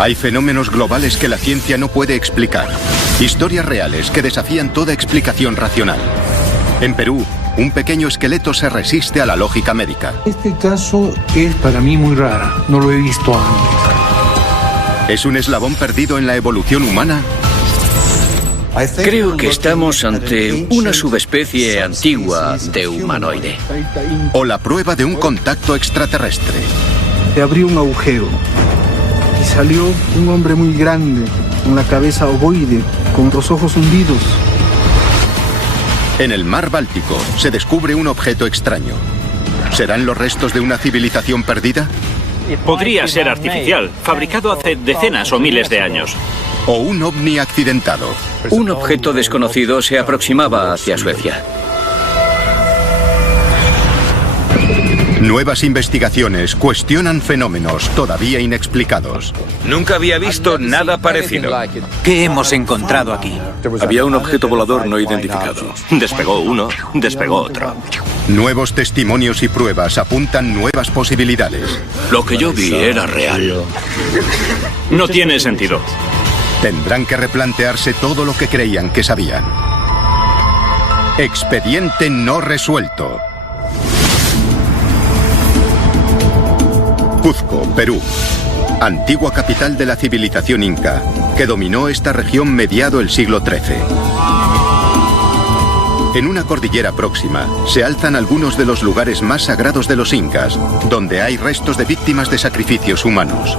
Hay fenómenos globales que la ciencia no puede explicar. Historias reales que desafían toda explicación racional. En Perú, un pequeño esqueleto se resiste a la lógica médica. Este caso es para mí muy raro, no lo he visto antes. ¿Es un eslabón perdido en la evolución humana? Creo que estamos ante una subespecie antigua de humanoide. ¿O la prueba de un contacto extraterrestre? Se abrió un agujero y salió un hombre muy grande, con la cabeza ovoide, con los ojos hundidos. En el mar Báltico se descubre un objeto extraño. ¿Serán los restos de una civilización perdida? Podría ser artificial, fabricado hace decenas o miles de años. ¿O un ovni accidentado? Un objeto desconocido se aproximaba hacia Suecia. Nuevas investigaciones cuestionan fenómenos todavía inexplicados. Nunca había visto nada parecido. ¿Qué hemos encontrado aquí? Había un objeto volador no identificado. Despegó uno, despegó otro. Nuevos testimonios y pruebas apuntan nuevas posibilidades. Lo que yo vi era real. No tiene sentido. Tendrán que replantearse todo lo que creían que sabían. Expediente no resuelto. Cuzco, Perú. Antigua capital de la civilización inca, que dominó esta región mediado el siglo XIII. En una cordillera próxima se alzan algunos de los lugares más sagrados de los incas, donde hay restos de víctimas de sacrificios humanos.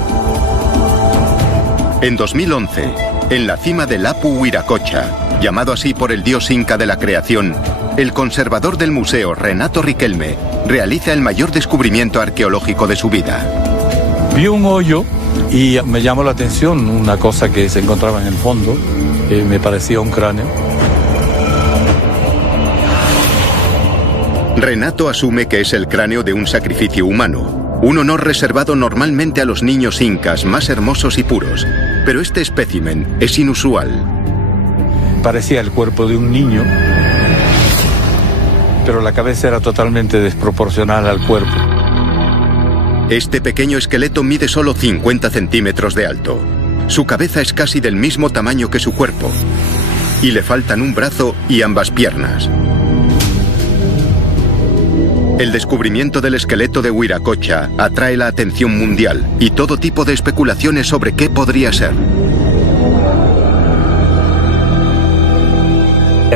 En 2011, en la cima del Apu Huiracocha, llamado así por el dios inca de la creación, el conservador del museo, Renato Riquelme, realiza el mayor descubrimiento arqueológico de su vida. Vi un hoyo y me llamó la atención una cosa que se encontraba en el fondo, me parecía un cráneo. Renato asume que es el cráneo de un sacrificio humano, un honor reservado normalmente a los niños incas más hermosos y puros, pero este espécimen es inusual. Parecía el cuerpo de un niño, pero la cabeza era totalmente desproporcional al cuerpo. Este pequeño esqueleto mide solo 50 centímetros de alto. Su cabeza es casi del mismo tamaño que su cuerpo, y le faltan un brazo y ambas piernas. El descubrimiento del esqueleto de Huiracocha atrae la atención mundial y todo tipo de especulaciones sobre qué podría ser.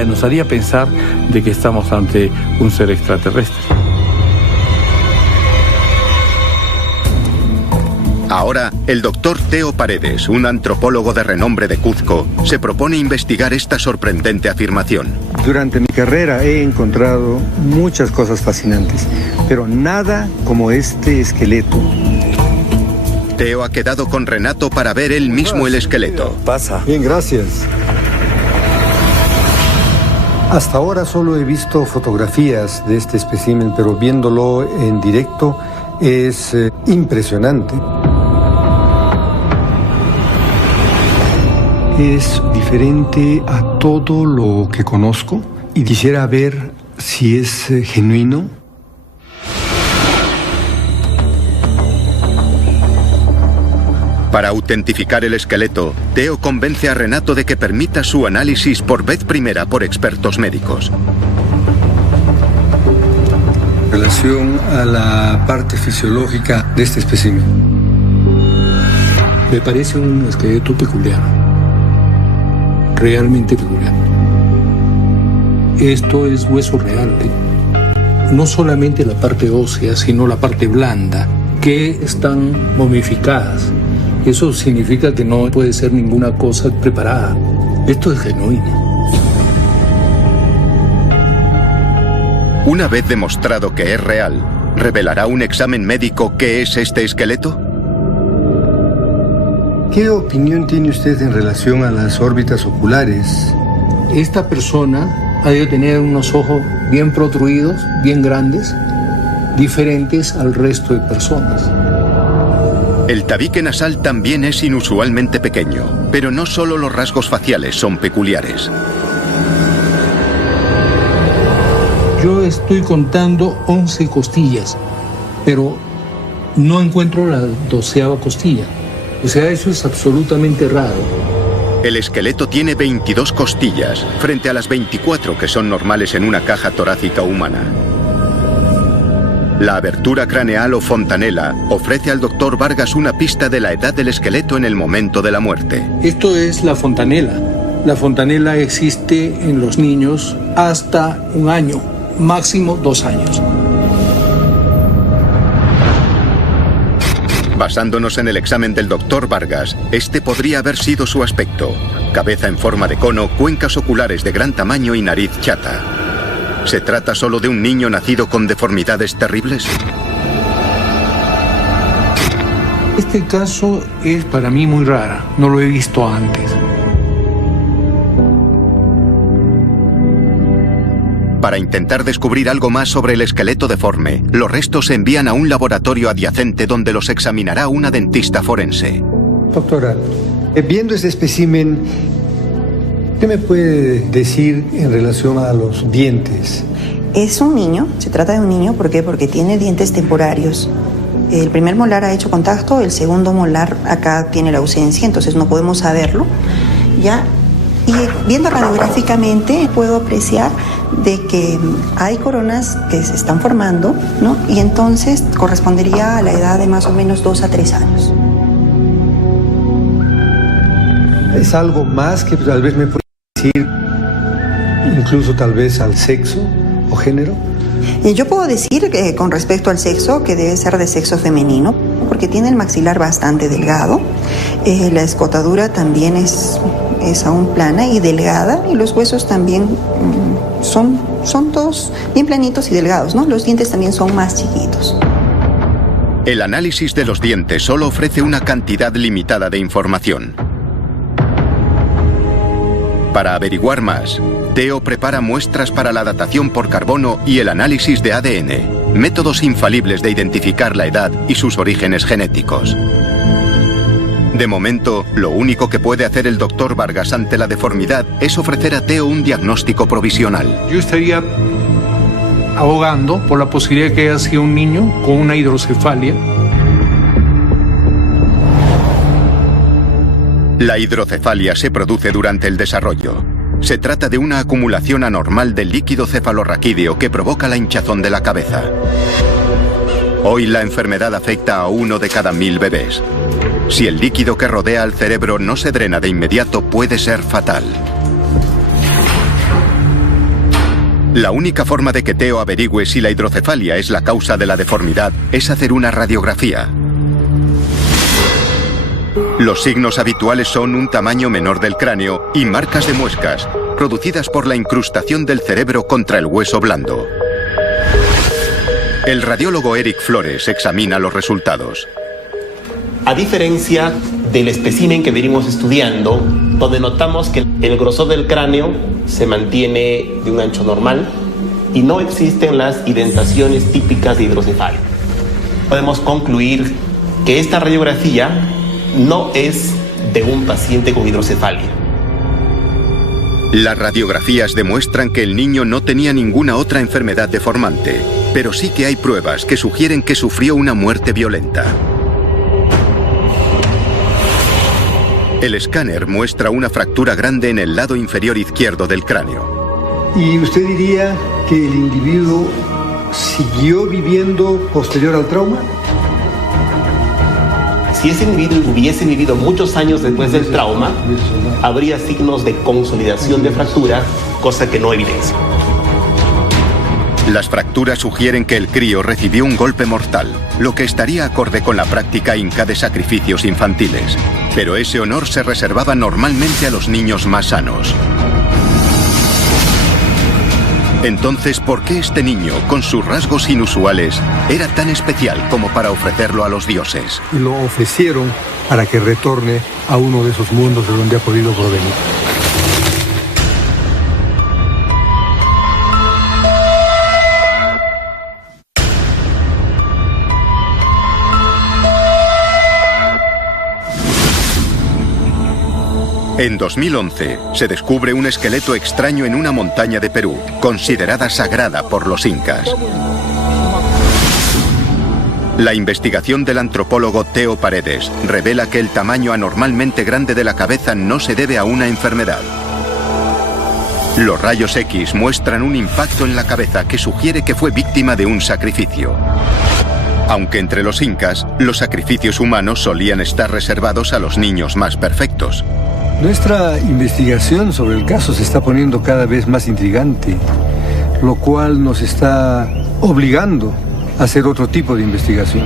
Nos haría pensar de que estamos ante un ser extraterrestre. Ahora, el doctor Teo Paredes, un antropólogo de renombre de Cuzco, se propone investigar esta sorprendente afirmación. Durante mi carrera he encontrado muchas cosas fascinantes, pero nada como este esqueleto. Teo ha quedado con Renato para ver él mismo el esqueleto. Pasa. Bien, gracias. Hasta ahora solo he visto fotografías de este espécimen, pero viéndolo en directo es impresionante. Es diferente a todo lo que conozco y quisiera ver si es genuino. Para autentificar el esqueleto, Teo convence a Renato de que permita su análisis por vez primera por expertos médicos. En relación a la parte fisiológica de este espécimen, me parece un esqueleto peculiar, realmente peculiar. Esto es hueso real, no solamente la parte ósea, sino la parte blanda, que están momificadas. Eso significa que no puede ser ninguna cosa preparada. Esto es genuino. Una vez demostrado que es real, ¿revelará un examen médico qué es este esqueleto? ¿Qué opinión tiene usted en relación a las órbitas oculares? Esta persona ha de tener unos ojos bien protruidos, bien grandes, diferentes al resto de personas. El tabique nasal también es inusualmente pequeño, pero no solo los rasgos faciales son peculiares. Yo estoy contando 11 costillas, pero no encuentro la 12ª costilla. O sea, eso es absolutamente raro. El esqueleto tiene 22 costillas, frente a las 24 que son normales en una caja torácica humana. La abertura craneal o fontanela ofrece al Dr. Vargas una pista de la edad del esqueleto en el momento de la muerte. Esto es la fontanela. La fontanela existe en los niños hasta 1 año, máximo 2 años. Basándonos en el examen del Dr. Vargas, este podría haber sido su aspecto. Cabeza en forma de cono, cuencas oculares de gran tamaño y nariz chata. ¿Se trata solo de un niño nacido con deformidades terribles? Este caso es para mí muy raro, no lo he visto antes. Para intentar descubrir algo más sobre el esqueleto deforme, los restos se envían a un laboratorio adyacente donde los examinará una dentista forense. Doctora, viendo este espécimen, ¿qué me puede decir en relación a los dientes? Es un niño, se trata de un niño, ¿por qué? Porque tiene dientes temporarios. El primer molar ha hecho contacto, el segundo molar acá tiene la ausencia, entonces no podemos saberlo, ¿ya? Y viendo radiográficamente puedo apreciar de que hay coronas que se están formando, ¿no? Y entonces correspondería a la edad de más o menos 2 a 3 años. ¿Es algo más que tal vez me puede decir, incluso tal vez al sexo o género? Yo puedo decir que con respecto al sexo, que debe ser de sexo femenino, porque tiene el maxilar bastante delgado, la escotadura también es aún plana y delgada, y los huesos también son todos bien planitos y delgados, ¿no? Los dientes también son más chiquitos. El análisis de los dientes solo ofrece una cantidad limitada de información. Para averiguar más, Teo prepara muestras para la datación por carbono y el análisis de ADN, métodos infalibles de identificar la edad y sus orígenes genéticos. De momento, lo único que puede hacer el Dr. Vargas ante la deformidad es ofrecer a Teo un diagnóstico provisional. Yo estaría abogando por la posibilidad de que haya sido un niño con una hidrocefalia. La hidrocefalia se produce durante el desarrollo. Se trata de una acumulación anormal del líquido cefalorraquídeo que provoca la hinchazón de la cabeza. Hoy la enfermedad afecta a 1 de cada 1000 bebés. Si el líquido que rodea al cerebro no se drena de inmediato, puede ser fatal. La única forma de que Teo averigüe si la hidrocefalia es la causa de la deformidad es hacer una radiografía. Los signos habituales son un tamaño menor del cráneo y marcas de muescas, producidas por la incrustación del cerebro contra el hueso blando. El radiólogo Eric Flores examina los resultados. A diferencia del espécimen que venimos estudiando, donde notamos que el grosor del cráneo se mantiene de un ancho normal y no existen las indentaciones típicas de hidrocefalia, podemos concluir que esta radiografía no es de un paciente con hidrocefalia. Las radiografías demuestran que el niño no tenía ninguna otra enfermedad deformante, pero sí que hay pruebas que sugieren que sufrió una muerte violenta. El escáner muestra una fractura grande en el lado inferior izquierdo del cráneo. ¿Y usted diría que el individuo siguió viviendo posterior al trauma? Si ese individuo hubiese vivido muchos años después del trauma, habría signos de consolidación de fractura, cosa que no evidencia. Las fracturas sugieren que el crío recibió un golpe mortal, lo que estaría acorde con la práctica inca de sacrificios infantiles. Pero ese honor se reservaba normalmente a los niños más sanos. Entonces, ¿por qué este niño, con sus rasgos inusuales, era tan especial como para ofrecerlo a los dioses? Y lo ofrecieron para que retorne a uno de esos mundos de donde ha podido provenir. En 2011, se descubre un esqueleto extraño en una montaña de Perú, considerada sagrada por los incas. La investigación del antropólogo Theo Paredes revela que el tamaño anormalmente grande de la cabeza no se debe a una enfermedad. Los rayos X muestran un impacto en la cabeza que sugiere que fue víctima de un sacrificio. Aunque entre los incas, los sacrificios humanos solían estar reservados a los niños más perfectos. Nuestra investigación sobre el caso se está poniendo cada vez más intrigante, lo cual nos está obligando a hacer otro tipo de investigación.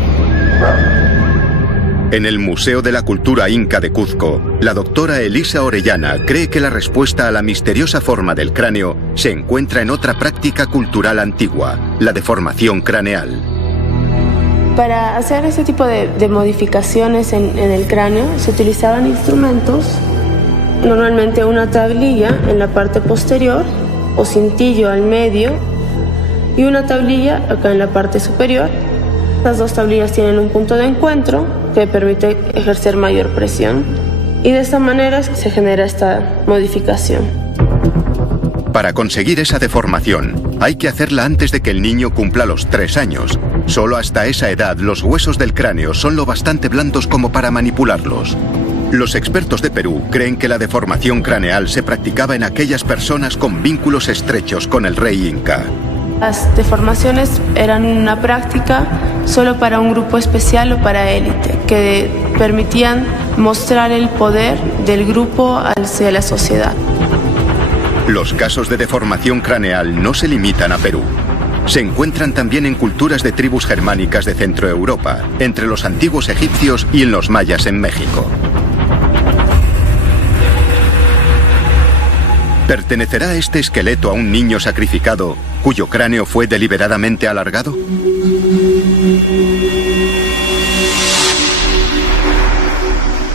En el Museo de la Cultura Inca de Cuzco, la doctora Elisa Orellana cree que la respuesta a la misteriosa forma del cráneo se encuentra en otra práctica cultural antigua, la deformación craneal. Para hacer ese tipo de modificaciones en el cráneo se utilizaban instrumentos, normalmente una tablilla en la parte posterior o cintillo al medio y una tablilla acá en la parte superior. Las dos tablillas tienen un punto de encuentro que permite ejercer mayor presión y de esta manera se genera esta modificación. Para conseguir esa deformación, hay que hacerla antes de que el niño cumpla los 3 años. Solo hasta esa edad los huesos del cráneo son lo bastante blandos como para manipularlos. Los expertos de Perú creen que la deformación craneal se practicaba en aquellas personas con vínculos estrechos con el rey inca. Las deformaciones eran una práctica solo para un grupo especial o para élite, que permitían mostrar el poder del grupo hacia la sociedad. Los casos de deformación craneal no se limitan a Perú. Se encuentran también en culturas de tribus germánicas de Centroeuropa, entre los antiguos egipcios y en los mayas en México. ¿Pertenecerá este esqueleto a un niño sacrificado cuyo cráneo fue deliberadamente alargado?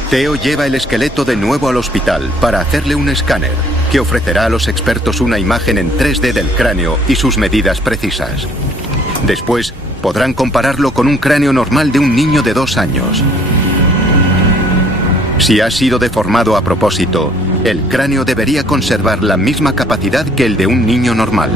Theo lleva el esqueleto de nuevo al hospital para hacerle un escáner que ofrecerá a los expertos una imagen en 3D del cráneo y sus medidas precisas. Después podrán compararlo con un cráneo normal de un niño de 2 años. Si ha sido deformado a propósito, el cráneo debería conservar la misma capacidad que el de un niño normal.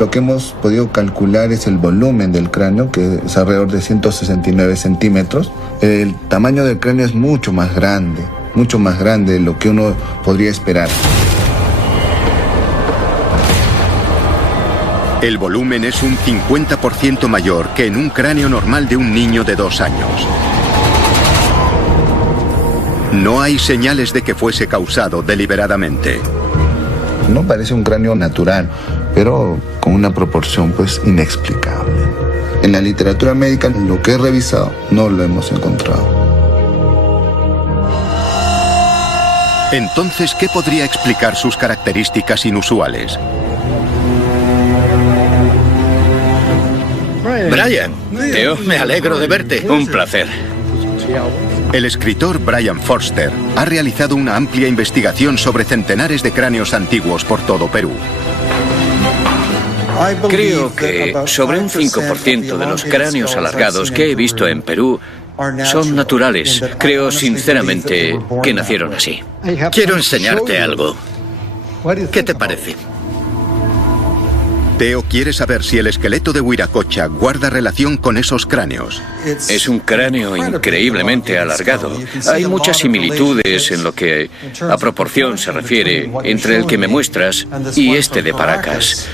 Lo que hemos podido calcular es el volumen del cráneo, que es alrededor de 169 centímetros. El tamaño del cráneo es mucho más grande de lo que uno podría esperar. El volumen es un 50% mayor que en un cráneo normal de un niño de 2 años. No hay señales de que fuese causado deliberadamente. No parece un cráneo natural, pero con una proporción pues inexplicable. En la literatura médica, lo que he revisado, no lo hemos encontrado. Entonces, ¿qué podría explicar sus características inusuales? Brian, Theo, me alegro de verte. Un placer. El escritor Brian Forster ha realizado una amplia investigación sobre centenares de cráneos antiguos por todo Perú. Creo que sobre un 5% de los cráneos alargados que he visto en Perú son naturales. Creo sinceramente que nacieron así. Quiero enseñarte algo. ¿Qué te parece? Theo quiere saber si el esqueleto de Wiracocha guarda relación con esos cráneos. Es un cráneo increíblemente alargado. Hay muchas similitudes en lo que a proporción se refiere entre el que me muestras y este de Paracas.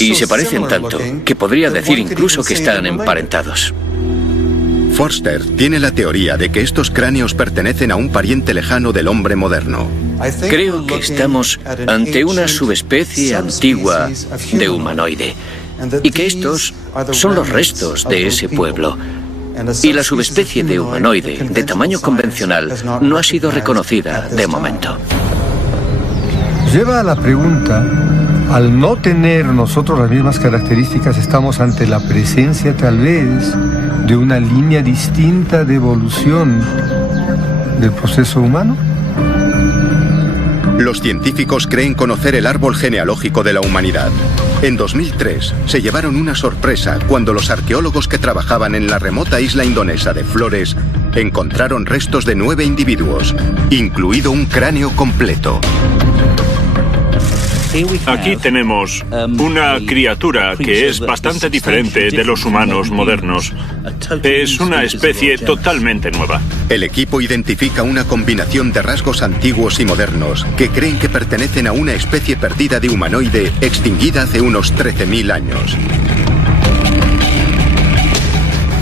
Y se parecen tanto que podría decir incluso que están emparentados. Forster tiene la teoría de que estos cráneos pertenecen a un pariente lejano del hombre moderno. Creo que estamos ante una subespecie antigua de humanoide y que estos son los restos de ese pueblo. Y la subespecie de humanoide de tamaño convencional no ha sido reconocida de momento. Lleva a la pregunta, al no tener nosotros las mismas características, ¿estamos ante la presencia tal vez de una línea distinta de evolución del proceso humano? Los científicos creen conocer el árbol genealógico de la humanidad. En 2003 se llevaron una sorpresa cuando los arqueólogos que trabajaban en la remota isla indonesa de Flores encontraron restos de 9 individuos, incluido un cráneo completo. Aquí tenemos una criatura que es bastante diferente de los humanos modernos. Es una especie totalmente nueva. El equipo identifica una combinación de rasgos antiguos y modernos que creen que pertenecen a una especie perdida de humanoide extinguida hace unos 13.000 años.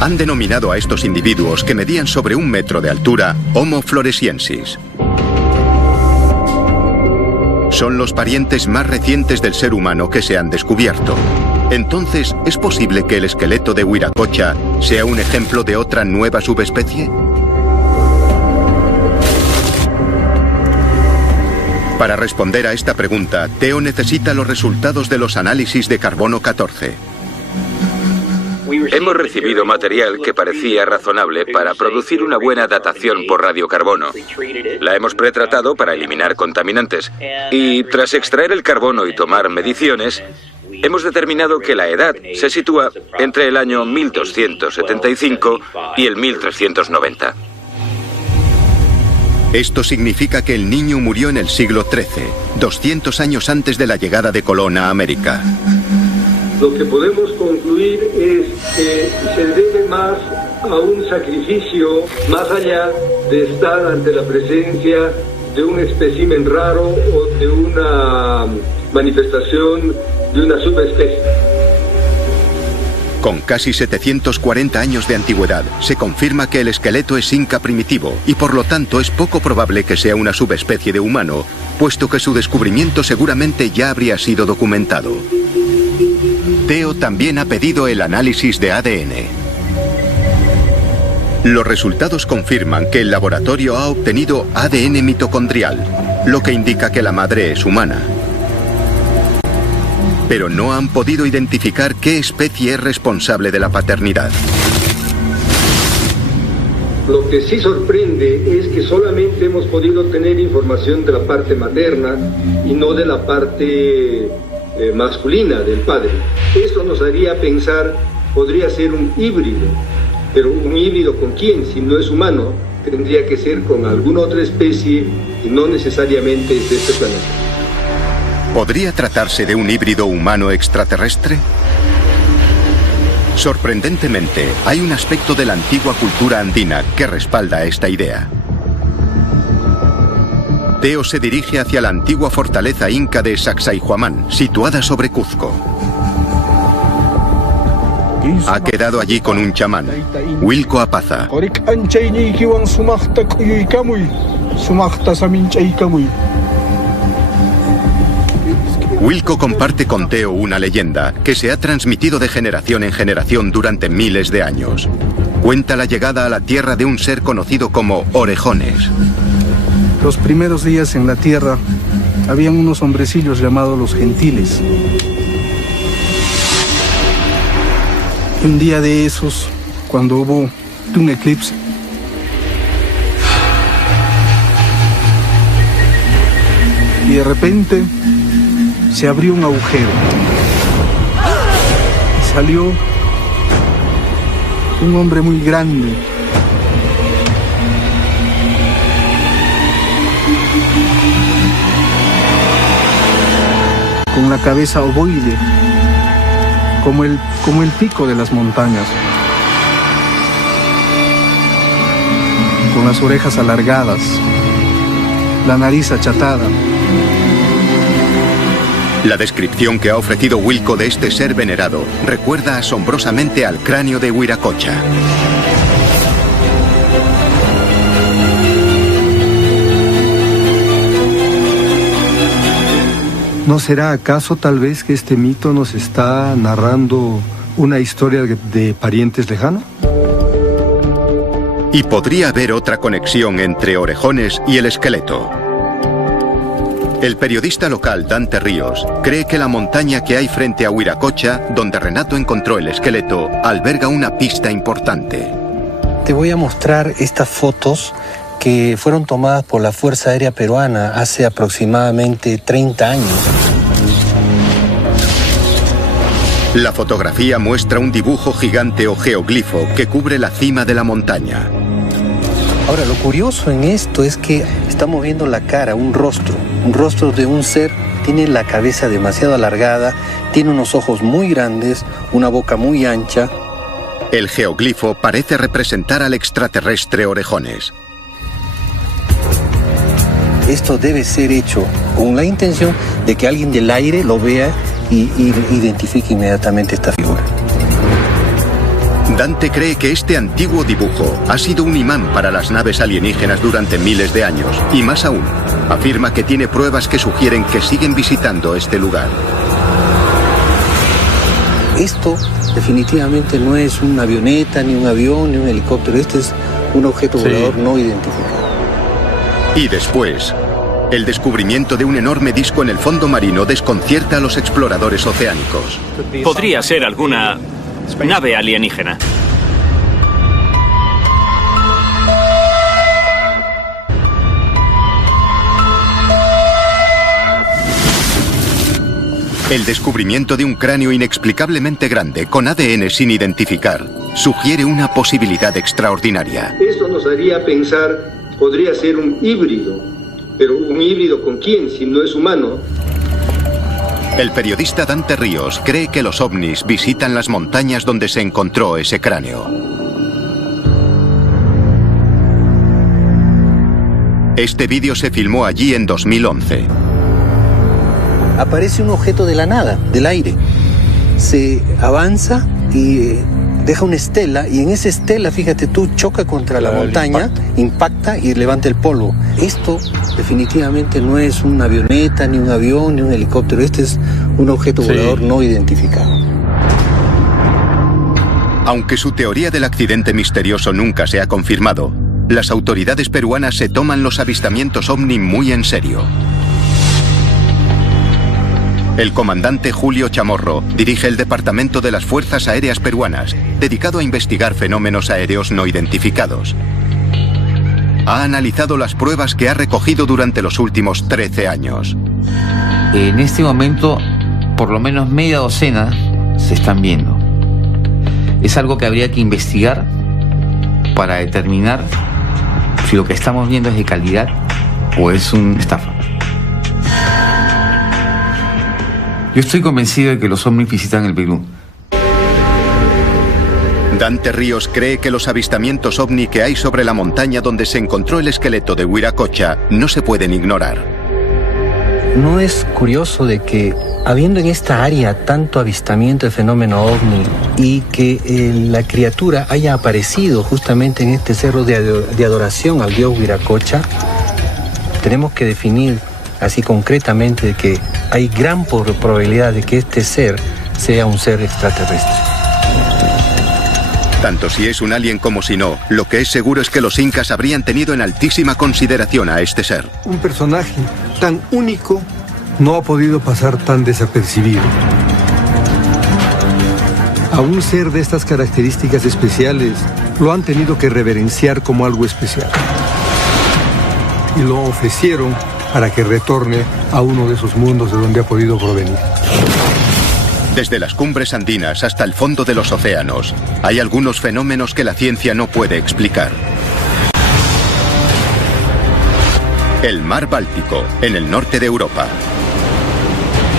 Han denominado a estos individuos, que medían sobre 1 metro de altura, Homo floresiensis. Son los parientes más recientes del ser humano que se han descubierto. Entonces, ¿es posible que el esqueleto de Wiracocha sea un ejemplo de otra nueva subespecie? Para responder a esta pregunta, Theo necesita los resultados de los análisis de carbono 14. Hemos recibido material que parecía razonable para producir una buena datación por radiocarbono. La hemos pretratado para eliminar contaminantes y, tras extraer el carbono y tomar mediciones, hemos determinado que la edad se sitúa entre el año 1275 y el 1390. Esto significa que el niño murió en el siglo XIII, 200 años antes de la llegada de Colón a América. Lo que podemos concluir es que se debe más a un sacrificio, más allá de estar ante la presencia de un espécimen raro o de una manifestación de una subespecie. Con casi 740 años de antigüedad, se confirma que el esqueleto es inca primitivo y por lo tanto es poco probable que sea una subespecie de humano, puesto que su descubrimiento seguramente ya habría sido documentado. Theo también ha pedido el análisis de ADN. Los resultados confirman que el laboratorio ha obtenido ADN mitocondrial, lo que indica que la madre es humana. Pero no han podido identificar qué especie es responsable de la paternidad. Lo que sí sorprende es que solamente hemos podido tener información de la parte materna y no de la parte masculina del padre. Esto nos haría pensar, podría ser un híbrido, pero un híbrido ¿con quién? Si no es humano, tendría que ser con alguna otra especie y no necesariamente es de este planeta. ¿Podría tratarse de un híbrido humano extraterrestre? Sorprendentemente, hay un aspecto de la antigua cultura andina que respalda esta idea. Theo se dirige hacia la antigua fortaleza inca de Sacsayhuamán, situada sobre Cuzco. Ha quedado allí con un chamán, Wilco Apaza. Wilco comparte con Theo una leyenda que se ha transmitido de generación en generación durante miles de años. Cuenta la llegada a la tierra de un ser conocido como orejones. Los primeros días en la tierra habían unos hombrecillos llamados los gentiles. Un día de esos, cuando hubo un eclipse, y de repente se abrió un agujero y salió un hombre muy grande, con la cabeza ovoide, como el pico de las montañas, con las orejas alargadas, la nariz achatada. La descripción que ha ofrecido Wilco de este ser venerado recuerda asombrosamente al cráneo de Wiracocha. ¿No será acaso tal vez que este mito nos está narrando una historia de parientes lejanos? Y podría haber otra conexión entre orejones y el esqueleto. El periodista local Dante Ríos cree que la montaña que hay frente a Wiracocha, donde Renato encontró el esqueleto, alberga una pista importante. Te voy a mostrar estas fotos que fueron tomadas por la Fuerza Aérea Peruana hace aproximadamente 30 años. La fotografía muestra un dibujo gigante o geoglifo que cubre la cima de la montaña. Ahora, lo curioso en esto es que estamos viendo la cara, un rostro de un ser. Tiene la cabeza demasiado alargada, tiene unos ojos muy grandes, una boca muy ancha. El geoglifo parece representar al extraterrestre Orejones. Esto debe ser hecho con la intención de que alguien del aire lo vea y identifique inmediatamente esta figura. Dante cree que este antiguo dibujo ha sido un imán para las naves alienígenas durante miles de años, y más aún, afirma que tiene pruebas que sugieren que siguen visitando este lugar. Esto definitivamente no es una avioneta, ni un avión, ni un helicóptero. Este es un objeto volador no identificado. Y después, el descubrimiento de un enorme disco en el fondo marino desconcierta a los exploradores oceánicos. Podría ser alguna nave alienígena. El descubrimiento de un cráneo inexplicablemente grande, con ADN sin identificar, sugiere una posibilidad extraordinaria. Esto nos haría pensar, podría ser un híbrido. Pero ¿un híbrido con quién, si no es humano? El periodista Dante Ríos cree que los ovnis visitan las montañas donde se encontró ese cráneo. Este vídeo se filmó allí en 2011. Aparece un objeto de la nada, del aire. Se avanza y deja una estela, y en esa estela, fíjate tú, choca contra la montaña, impacta y levanta el polvo. Esto definitivamente no es una avioneta, ni un avión, ni un helicóptero. Este es un objeto volador no identificado. Aunque su teoría del accidente misterioso nunca se ha confirmado, las autoridades peruanas se toman los avistamientos ovni muy en serio. El comandante Julio Chamorro dirige el Departamento de las Fuerzas Aéreas Peruanas, dedicado a investigar fenómenos aéreos no identificados. Ha analizado las pruebas que ha recogido durante los últimos 13 años. En este momento, por lo menos media docena se están viendo. Es algo que habría que investigar para determinar si lo que estamos viendo es de calidad o es una estafa. Yo estoy convencido de que los ovnis visitan el Perú. Dante Ríos cree que los avistamientos ovni que hay sobre la montaña donde se encontró el esqueleto de Wiracocha no se pueden ignorar. ¿No es curioso de que, habiendo en esta área tanto avistamiento de fenómeno ovni y que la criatura haya aparecido justamente en este cerro de adoración al dios Wiracocha, tenemos que definir así concretamente de que hay gran probabilidad de que este ser sea un ser extraterrestre? Tanto si es un alien como si no, lo que es seguro es que los incas habrían tenido en altísima consideración a este ser. Un personaje tan único no ha podido pasar tan desapercibido. A un ser de estas características especiales lo han tenido que reverenciar como algo especial. Y lo ofrecieron para que retorne a uno de esos mundos de donde ha podido provenir. Desde las cumbres andinas hasta el fondo de los océanos, hay algunos fenómenos que la ciencia no puede explicar. El mar Báltico, en el norte de Europa.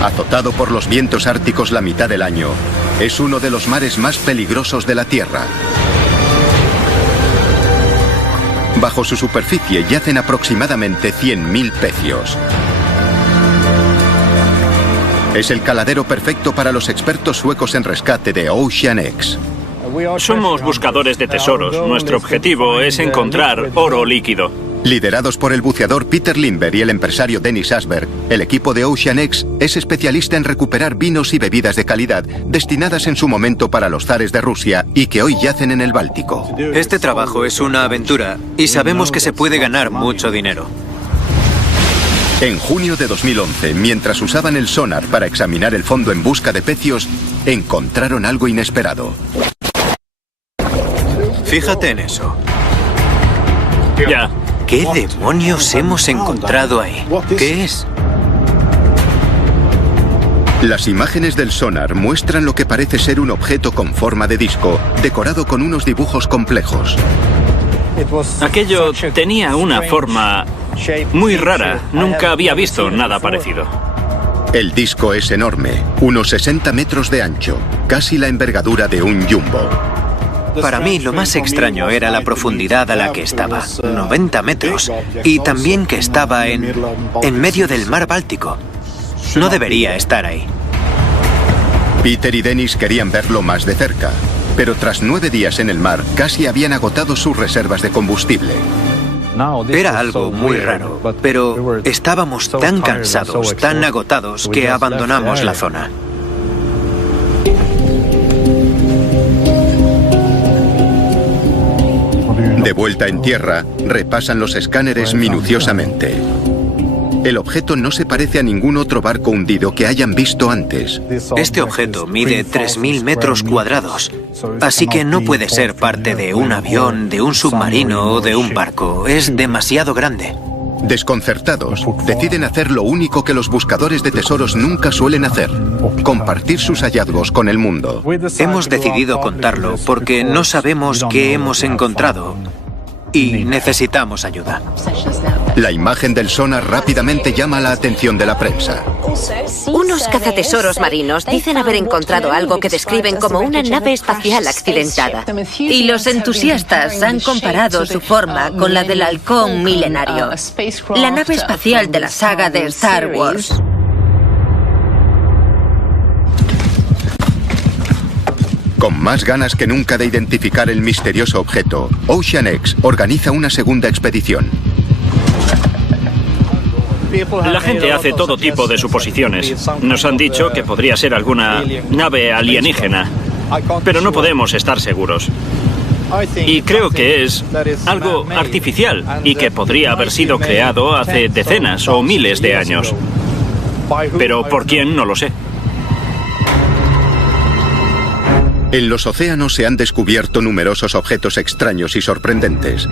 Azotado por los vientos árticos la mitad del año, es uno de los mares más peligrosos de la Tierra. Bajo su superficie yacen aproximadamente 100.000 pecios. Es el caladero perfecto para los expertos suecos en rescate de OceanX. Somos buscadores de tesoros. Nuestro objetivo es encontrar oro líquido. Liderados por el buceador Peter Lindberg y el empresario Dennis Asberg, el equipo de OceanX es especialista en recuperar vinos y bebidas de calidad destinadas en su momento para los zares de Rusia y que hoy yacen en el Báltico. Este trabajo es una aventura y sabemos que se puede ganar mucho dinero. En junio de 2011, mientras usaban el sonar para examinar el fondo en busca de pecios, encontraron algo inesperado. Fíjate en eso. Ya. ¿Qué demonios hemos encontrado ahí? ¿Qué es? Las imágenes del sonar muestran lo que parece ser un objeto con forma de disco, decorado con unos dibujos complejos. Aquello tenía una forma muy rara. Nunca había visto nada parecido. El disco es enorme, unos 60 metros de ancho, casi la envergadura de un jumbo. Para mí lo más extraño era la profundidad a la que estaba, 90 metros, y también que estaba en medio del mar Báltico. No debería estar ahí. Peter y Dennis querían verlo más de cerca, pero tras 9 días en el mar casi habían agotado sus reservas de combustible. Era algo muy raro, pero estábamos tan cansados, tan agotados, que abandonamos la zona. De vuelta en tierra, repasan los escáneres minuciosamente. El objeto no se parece a ningún otro barco hundido que hayan visto antes. Este objeto mide 3.000 metros cuadrados, así que no puede ser parte de un avión, de un submarino o de un barco. Es demasiado grande. Desconcertados, deciden hacer lo único que los buscadores de tesoros nunca suelen hacer: compartir sus hallazgos con el mundo. Hemos decidido contarlo porque no sabemos qué hemos encontrado y necesitamos ayuda. La imagen del sonar rápidamente llama la atención de la prensa. Unos cazatesoros marinos dicen haber encontrado algo que describen como una nave espacial accidentada. Y los entusiastas han comparado su forma con la del halcón milenario, la nave espacial de la saga de Star Wars. Con más ganas que nunca de identificar el misterioso objeto, Ocean X organiza una segunda expedición. La gente hace todo tipo de suposiciones. Nos han dicho que podría ser alguna nave alienígena, pero no podemos estar seguros. Y creo que es algo artificial y que podría haber sido creado hace decenas o miles de años. Pero ¿por quién? No lo sé. En los océanos se han descubierto numerosos objetos extraños y sorprendentes.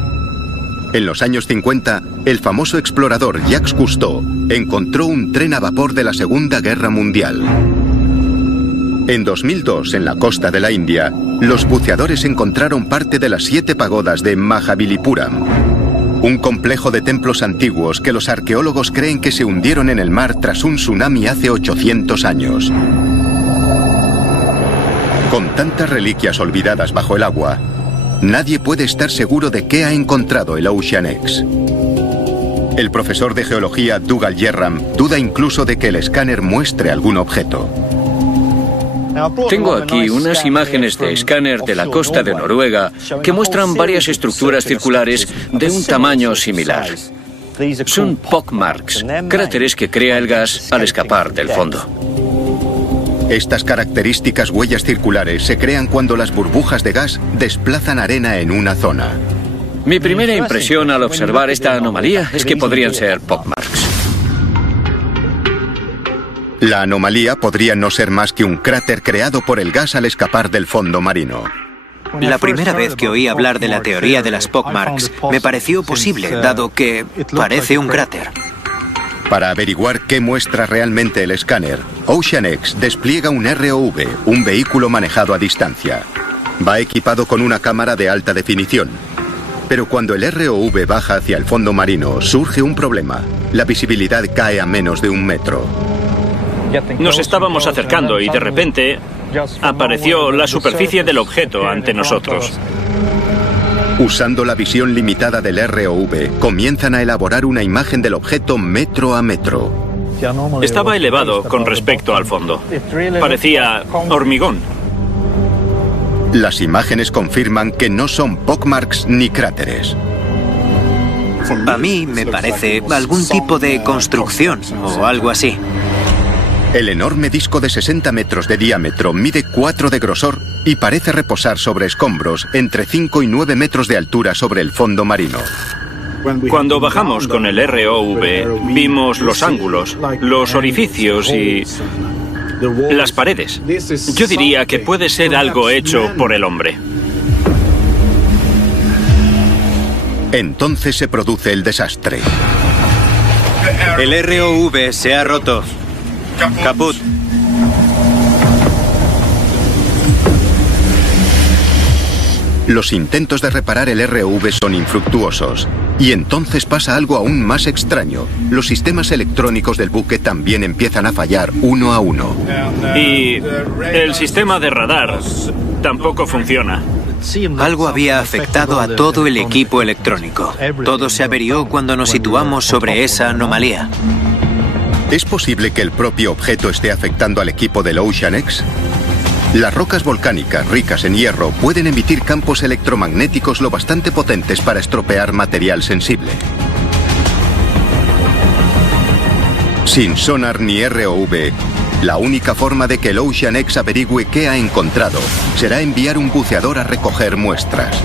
En los años 50, el famoso explorador Jacques Cousteau encontró un tren a vapor de la Segunda Guerra Mundial. En 2002, en la costa de la India, los buceadores encontraron parte de las 7 pagodas de Mahabalipuram, un complejo de templos antiguos que los arqueólogos creen que se hundieron en el mar tras un tsunami hace 800 años. Con tantas reliquias olvidadas bajo el agua, nadie puede estar seguro de qué ha encontrado el Ocean X. El profesor de geología Dougal Jerram duda incluso de que el escáner muestre algún objeto. Tengo aquí unas imágenes de escáner de la costa de Noruega que muestran varias estructuras circulares de un tamaño similar. Son pockmarks, cráteres que crea el gas al escapar del fondo. Estas características huellas circulares se crean cuando las burbujas de gas desplazan arena en una zona. Mi primera impresión al observar esta anomalía es que podrían ser pockmarks. La anomalía podría no ser más que un cráter creado por el gas al escapar del fondo marino. La primera vez que oí hablar de la teoría de las pockmarks me pareció posible, dado que parece un cráter. Para averiguar qué muestra realmente el escáner, Ocean X despliega un ROV, un vehículo manejado a distancia. Va equipado con una cámara de alta definición. Pero cuando el ROV baja hacia el fondo marino, surge un problema. La visibilidad cae a menos de 1 metro. Nos estábamos acercando y de repente apareció la superficie del objeto ante nosotros. Usando la visión limitada del ROV, comienzan a elaborar una imagen del objeto metro a metro. Estaba elevado con respecto al fondo. Parecía hormigón. Las imágenes confirman que no son pockmarks ni cráteres. A mí me parece algún tipo de construcción o algo así. El enorme disco de 60 metros de diámetro mide 4 de grosor y parece reposar sobre escombros entre 5 y 9 metros de altura sobre el fondo marino. Cuando bajamos con el ROV, vimos los ángulos, los orificios y las paredes. Yo diría que puede ser algo hecho por el hombre. Entonces se produce el desastre. El ROV se ha roto. Caput. Los intentos de reparar el ROV son infructuosos. Y entonces pasa algo aún más extraño. Los sistemas electrónicos del buque también empiezan a fallar uno a uno. Y el sistema de radar tampoco funciona. Algo había afectado a todo el equipo electrónico. Todo se averió cuando nos situamos sobre esa anomalía. ¿Es posible que el propio objeto esté afectando al equipo del Ocean X? Las rocas volcánicas ricas en hierro pueden emitir campos electromagnéticos lo bastante potentes para estropear material sensible. Sin sonar ni ROV, la única forma de que el Ocean X averigüe qué ha encontrado será enviar un buceador a recoger muestras.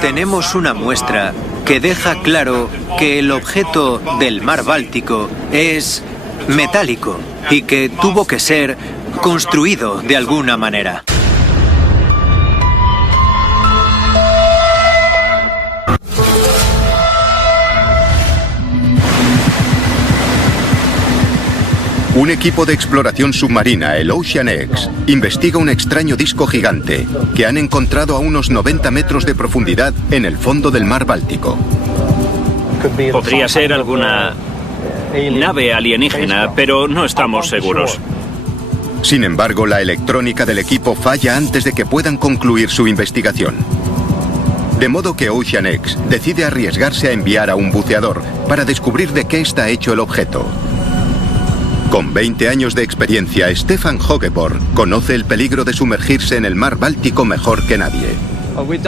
Tenemos una muestra que deja claro que el objeto del mar Báltico es metálico y que tuvo que ser construido de alguna manera. Un equipo de exploración submarina, el Ocean X, investiga un extraño disco gigante que han encontrado a unos 90 metros de profundidad en el fondo del mar Báltico. Podría ser alguna nave alienígena, pero no estamos seguros. Sin embargo, la electrónica del equipo falla antes de que puedan concluir su investigación. De modo que Ocean X decide arriesgarse a enviar a un buceador para descubrir de qué está hecho el objeto. Con 20 años de experiencia, Stefan Hogeborg conoce el peligro de sumergirse en el mar Báltico mejor que nadie.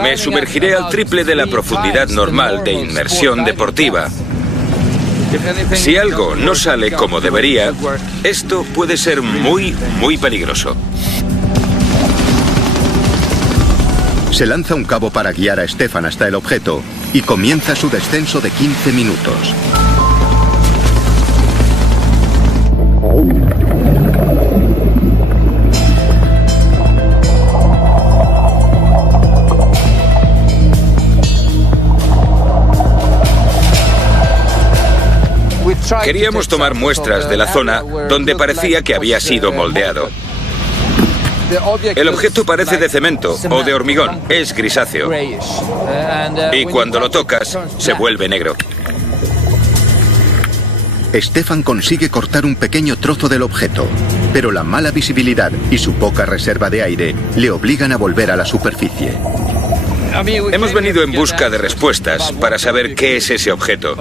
Me sumergiré al triple de la profundidad normal de inmersión deportiva. Si algo no sale como debería, esto puede ser muy peligroso. Se lanza un cabo para guiar a Stefan hasta el objeto y comienza su descenso de 15 minutos. Queríamos tomar muestras de la zona donde parecía que había sido moldeado. El objeto parece de cemento o de hormigón, es grisáceo. Y cuando lo tocas, se vuelve negro. Stefan consigue cortar un pequeño trozo del objeto, pero la mala visibilidad y su poca reserva de aire le obligan a volver a la superficie. Hemos venido en busca de respuestas para saber qué es ese objeto.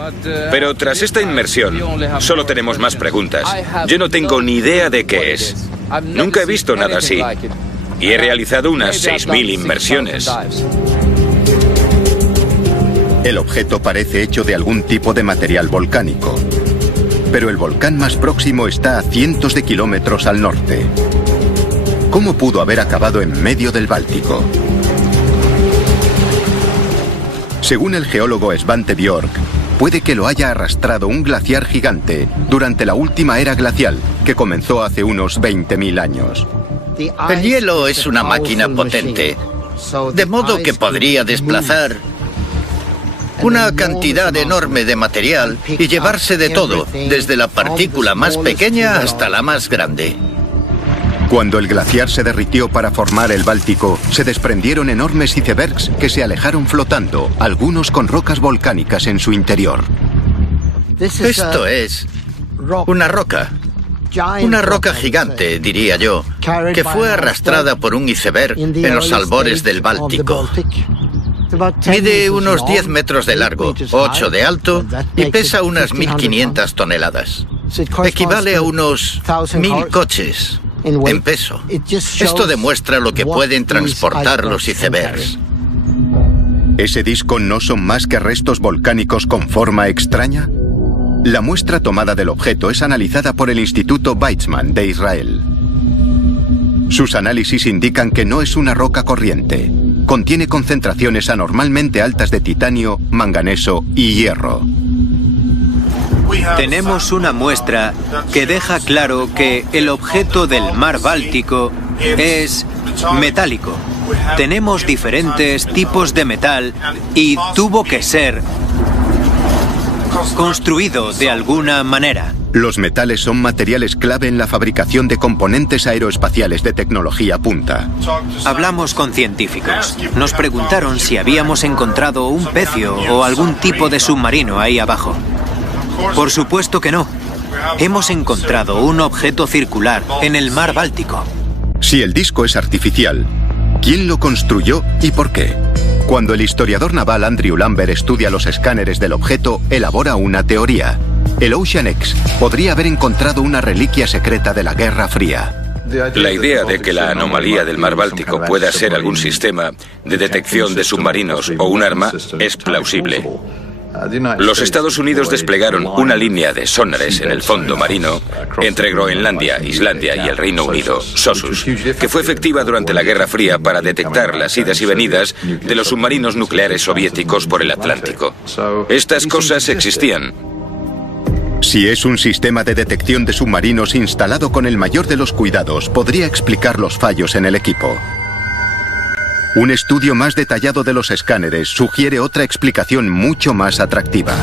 Pero tras esta inmersión, solo tenemos más preguntas. Yo no tengo ni idea de qué es. Nunca he visto nada así. Y he realizado unas 6.000 inmersiones. El objeto parece hecho de algún tipo de material volcánico. Pero el volcán más próximo está a cientos de kilómetros al norte. ¿Cómo pudo haber acabado en medio del Báltico? Según el geólogo Svante Björk, puede que lo haya arrastrado un glaciar gigante durante la última era glacial, que comenzó hace unos 20.000 años. El hielo es una máquina potente, de modo que podría desplazar una cantidad enorme de material y llevarse de todo, desde la partícula más pequeña hasta la más grande. Cuando el glaciar se derritió para formar el Báltico, se desprendieron enormes icebergs que se alejaron flotando, algunos con rocas volcánicas en su interior. Esto es una roca gigante, diría yo, que fue arrastrada por un iceberg en los albores del Báltico. Mide unos 10 metros de largo, 8 de alto y pesa unas 1.500 toneladas. Equivale a unos 1.000 coches en peso. Esto demuestra lo que pueden transportar los icebergs. ¿Ese disco no son más que restos volcánicos con forma extraña? La muestra tomada del objeto es analizada por el Instituto Weizmann de Israel. Sus análisis indican que no es una roca corriente. Contiene concentraciones anormalmente altas de titanio, manganeso y hierro. Tenemos una muestra que deja claro que el objeto del mar Báltico es metálico. Tenemos diferentes tipos de metal y tuvo que ser construido de alguna manera. Los metales son materiales clave en la fabricación de componentes aeroespaciales de tecnología punta. Hablamos con científicos. Nos preguntaron si habíamos encontrado un pecio o algún tipo de submarino ahí abajo. Por supuesto que no. Hemos encontrado un objeto circular en el mar Báltico. Si el disco es artificial, ¿quién lo construyó y por qué? Cuando el historiador naval Andrew Lambert estudia los escáneres del objeto, elabora una teoría. El Ocean X podría haber encontrado una reliquia secreta de la Guerra Fría. La idea de que la anomalía del mar Báltico pueda ser algún sistema de detección de submarinos o un arma es plausible. Los Estados Unidos desplegaron una línea de sonares en el fondo marino entre Groenlandia, Islandia y el Reino Unido, SOSUS, que fue efectiva durante la Guerra Fría para detectar las idas y venidas de los submarinos nucleares soviéticos por el Atlántico. Estas cosas existían. Si es un sistema de detección de submarinos instalado con el mayor de los cuidados, podría explicar los fallos en el equipo. Un estudio más detallado de los escáneres sugiere otra explicación mucho más atractiva.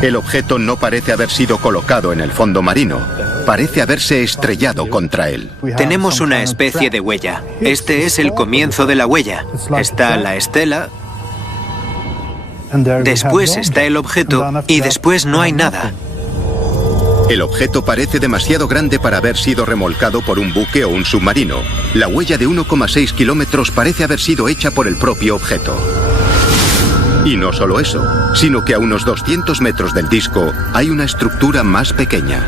El objeto no parece haber sido colocado en el fondo marino. Parece haberse estrellado contra él. Tenemos una especie de huella. Este es el comienzo de la huella. Está la estela, después está el objeto y después no hay nada. El objeto parece demasiado grande para haber sido remolcado por un buque o un submarino. La huella de 1,6 kilómetros parece haber sido hecha por el propio objeto. Y no solo eso, sino que a unos 200 metros del disco hay una estructura más pequeña.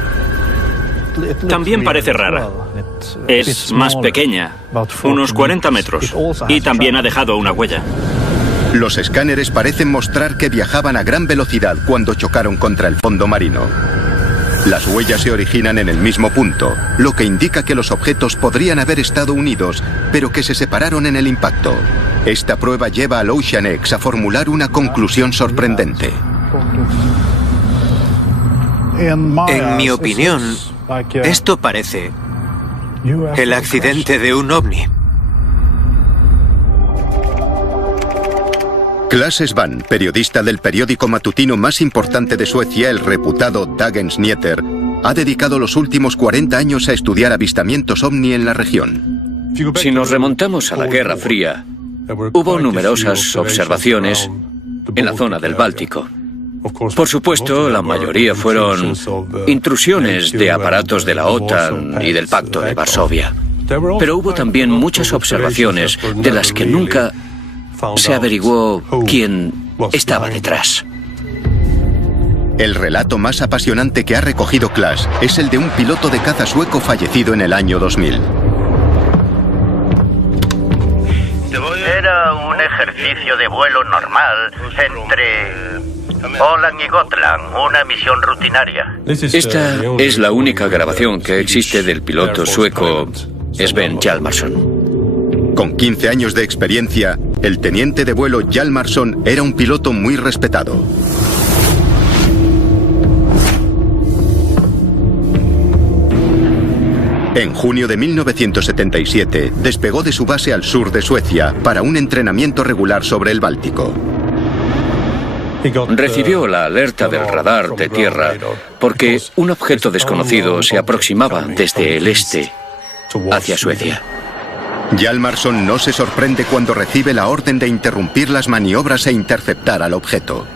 También parece rara. Es más pequeña, unos 40 metros, y también ha dejado una huella. Los escáneres parecen mostrar que viajaban a gran velocidad cuando chocaron contra el fondo marino. Las huellas se originan en el mismo punto, lo que indica que los objetos podrían haber estado unidos, pero que se separaron en el impacto. Esta prueba lleva al Ocean X a formular una conclusión sorprendente. En mi opinión, esto parece el accidente de un ovni. Klas Svahn, periodista del periódico matutino más importante de Suecia, el reputado Dagens Nyheter, ha dedicado los últimos 40 años a estudiar avistamientos ovni en la región. Si nos remontamos a la Guerra Fría, hubo numerosas observaciones en la zona del Báltico. Por supuesto, la mayoría fueron intrusiones de aparatos de la OTAN y del Pacto de Varsovia. Pero hubo también muchas observaciones de las que nunca se averiguó quién estaba detrás. El relato más apasionante que ha recogido Klas es el de un piloto de caza sueco fallecido en el año 2000. Era un ejercicio de vuelo normal entre Åland y Gotland, una misión rutinaria. Esta es la única grabación que existe del piloto sueco Sven Hjalmarsson. Con 15 años de experiencia, el teniente de vuelo Hjalmarsson era un piloto muy respetado. En junio de 1977, despegó de su base al sur de Suecia para un entrenamiento regular sobre el Báltico. Recibió la alerta del radar de tierra porque un objeto desconocido se aproximaba desde el este hacia Suecia. Hjalmarsson no se sorprende cuando recibe la orden de interrumpir las maniobras e interceptar al objeto.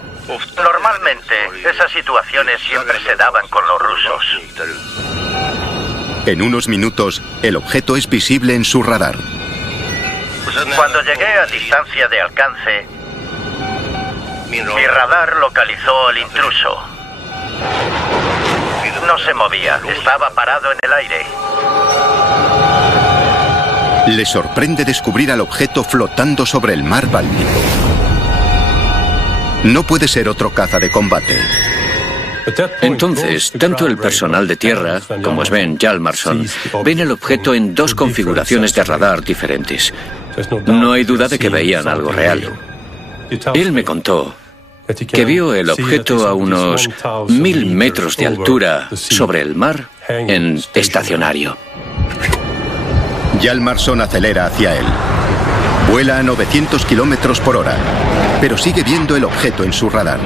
Normalmente, esas situaciones siempre se daban con los rusos. En unos minutos, el objeto es visible en su radar. Cuando llegué a distancia de alcance, mi radar localizó al intruso. No se movía, estaba parado en el aire. Le sorprende descubrir al objeto flotando sobre el mar Báltico. No puede ser otro caza de combate. Entonces, tanto el personal de tierra como Sven Hjalmarsson ven el objeto en dos configuraciones de radar diferentes. No hay duda de que veían algo real. Él me contó que vio el objeto a unos 1000 metros de altura sobre el mar en estacionario. Hjalmarsson acelera hacia él. Vuela a 900 kilómetros por hora. pero sigue viendo el objeto en su radar.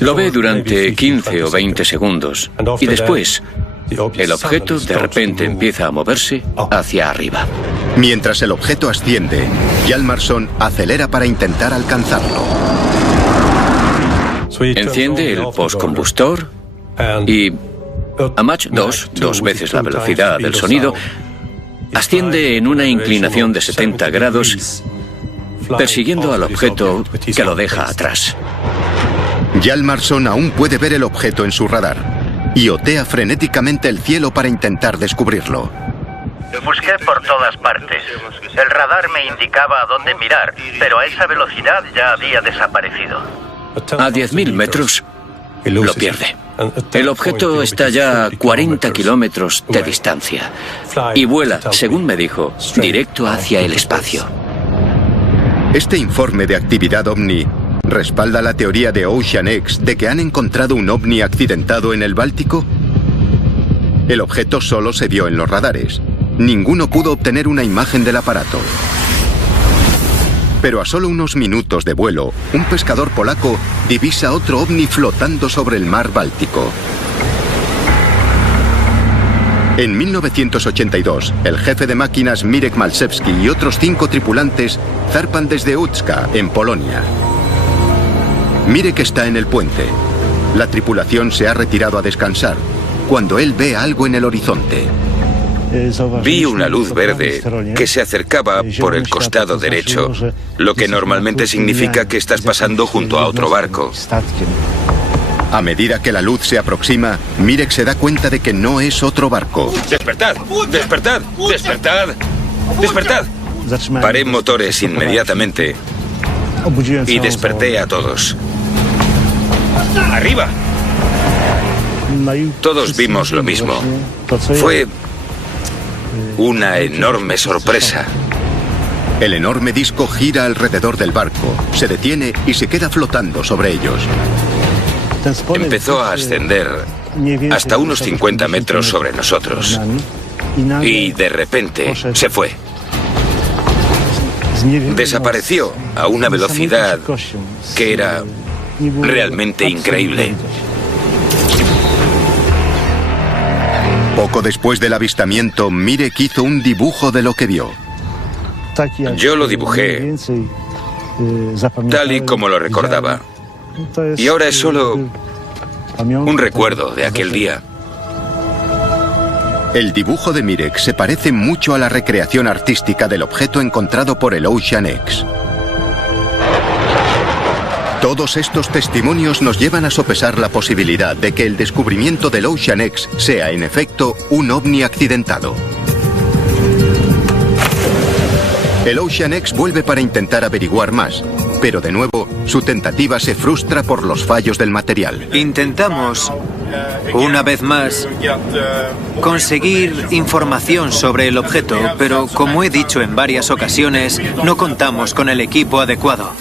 Lo ve durante 15 o 20 segundos y después el objeto de repente empieza a moverse hacia arriba. Mientras el objeto asciende, Hjalmarsson acelera para intentar alcanzarlo. Enciende el postcombustor y a Mach 2, 2 veces la velocidad del sonido, asciende en una inclinación de 70 grados, persiguiendo al objeto que lo deja atrás. Hjalmarsson aún puede ver el objeto en su radar y otea frenéticamente el cielo para intentar descubrirlo. Busqué por todas partes. El radar me indicaba a dónde mirar, pero a esa velocidad ya había desaparecido. A 10.000 metros lo pierde. El objeto está ya a 40 kilómetros de distancia y vuela, según me dijo, directo hacia el espacio. Este informe de actividad ovni respalda la teoría de OceanX de que han encontrado un ovni accidentado en el Báltico. El objeto solo se vio en los radares. Ninguno pudo obtener una imagen del aparato. Pero a solo unos minutos de vuelo, un pescador polaco divisa otro ovni flotando sobre el mar Báltico. En 1982, el jefe de máquinas Mirek Malczewski y otros 5 tripulantes zarpan desde Ucka, en Polonia. Mirek está en el puente. La tripulación se ha retirado a descansar, cuando él ve algo en el horizonte. Vi una luz verde que se acercaba por el costado derecho, lo que normalmente significa que estás pasando junto a otro barco. A medida que la luz se aproxima, Mirek se da cuenta de que no es otro barco. ¡Despertad! ¡Despertad! ¡Despertad! ¡Despertad! Paré motores inmediatamente y desperté a todos. ¡Arriba! Todos vimos lo mismo. Fue una enorme sorpresa. El enorme disco gira alrededor del barco, se detiene y se queda flotando sobre ellos. Empezó a ascender hasta unos 50 metros sobre nosotros y de repente se fue. Desapareció a una velocidad que era realmente increíble. Poco después del avistamiento, Mirek hizo un dibujo de lo que vio. Yo lo dibujé tal y como lo recordaba. Y ahora es solo un recuerdo de aquel día. El dibujo de Mirek se parece mucho a la recreación artística del objeto encontrado por el OceanX. Todos estos testimonios nos llevan a sopesar la posibilidad de que el descubrimiento del OceanX sea, en efecto, un ovni accidentado. El OceanX vuelve para intentar averiguar más, pero de nuevo, su tentativa se frustra por los fallos del material. Intentamos, una vez más, conseguir información sobre el objeto, pero como he dicho en varias ocasiones, no contamos con el equipo adecuado.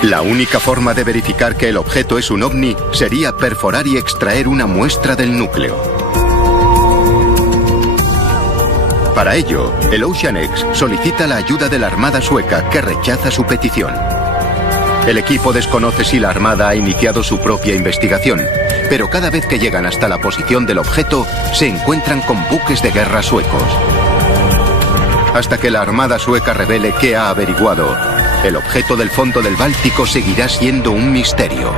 La única forma de verificar que el objeto es un ovni sería perforar y extraer una muestra del núcleo. Para ello, el OceanX solicita la ayuda de la Armada sueca, que rechaza su petición. El equipo desconoce si la Armada ha iniciado su propia investigación, pero cada vez que llegan hasta la posición del objeto, se encuentran con buques de guerra suecos. Hasta que la Armada sueca revele qué ha averiguado, el objeto del fondo del Báltico seguirá siendo un misterio.